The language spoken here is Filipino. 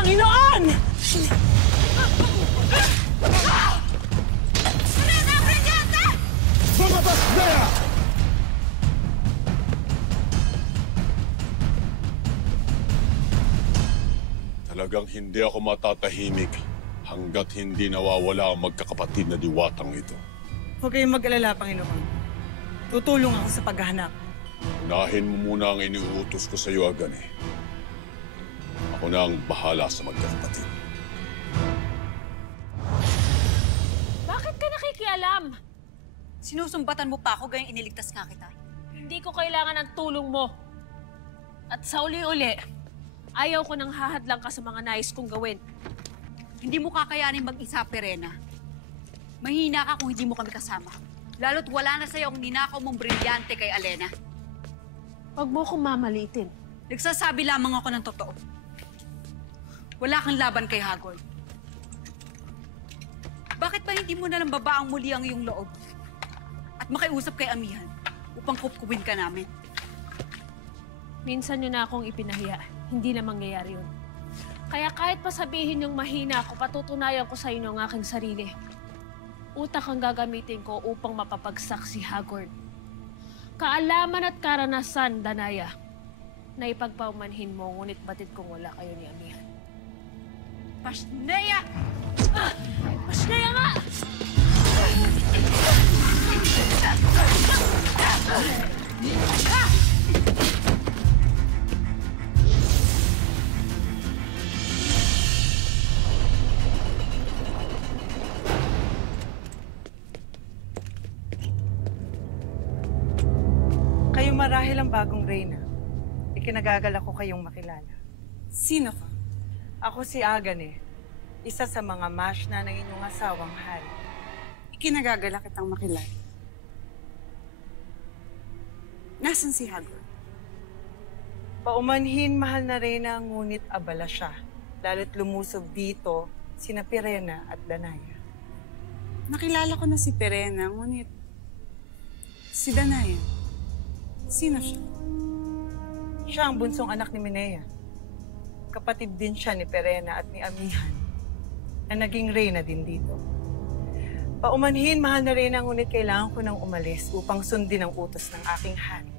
Panginoon! Lumabas na! Talagang hindi ako matatahimik hanggat hindi nawawala ang magkakapatid na diwatang ito. Huwag kayong mag-alala, Panginoon. Tutulong ako sa paghahanap. Unahin mo muna ang iniuutos ko sa iyo, Agane. Ako na ang bahala sa magkakapatid. Bakit ka nakikialam? Sinusumbatan mo pa ako gayong iniligtas nga kita. Hindi ko kailangan ng tulong mo. At sa uli-uli, ayaw ko nang hahadlang ka sa mga nais kong gawin. Hindi mo kakayanin mag-isa, Perena. Mahina ka kung hindi mo kami kasama. Lalo't wala na sa'yo ang ninakaw mong brilyante kay Alena. Huwag mo akong mamalitin. Nagsasabi lamang ako ng totoo. Wala kang laban kay Hagor. Bakit ba hindi mo na lang babaang muli ang iyong loob? At makiusap kay Amihan upang kupkubin ka namin? Minsan yun na akong ipinahiya. Hindi na mangyayari yun. Kaya kahit pa sabihin yung mahina ako, patutunayan ko sa inyo ang aking sarili. Utak ang gagamitin ko upang mapapagsak si Hagor. Kaalaman at karanasan, Danaya, na ipagpaumanhin mo, ngunit batid kung wala kayo ni Amihan. Pasneya! Pasneya nga! Kayo marahil ang bagong reyna. Ikinagagalak ko kayong makilala. Sino ka? Ako si Agane, isa sa mga mashna ng inyong asawang hari. Ikinagagalak kitang makilala. Nasaan si Hagor? Paumanhin mahal na reyna, ngunit abala siya. Lalo't lumusob dito sina Pirena at Danaya. Nakilala ko na si Perena, ngunit si Danaya. Sino siya? Siya ang bunsong anak ni Minea. Kapatid din siya ni Perena at ni Amihan, na naging reyna din dito. Paumanhin mahal na reyna, ngunit kailangan ko nang umalis upang sundin ang utos ng aking hari.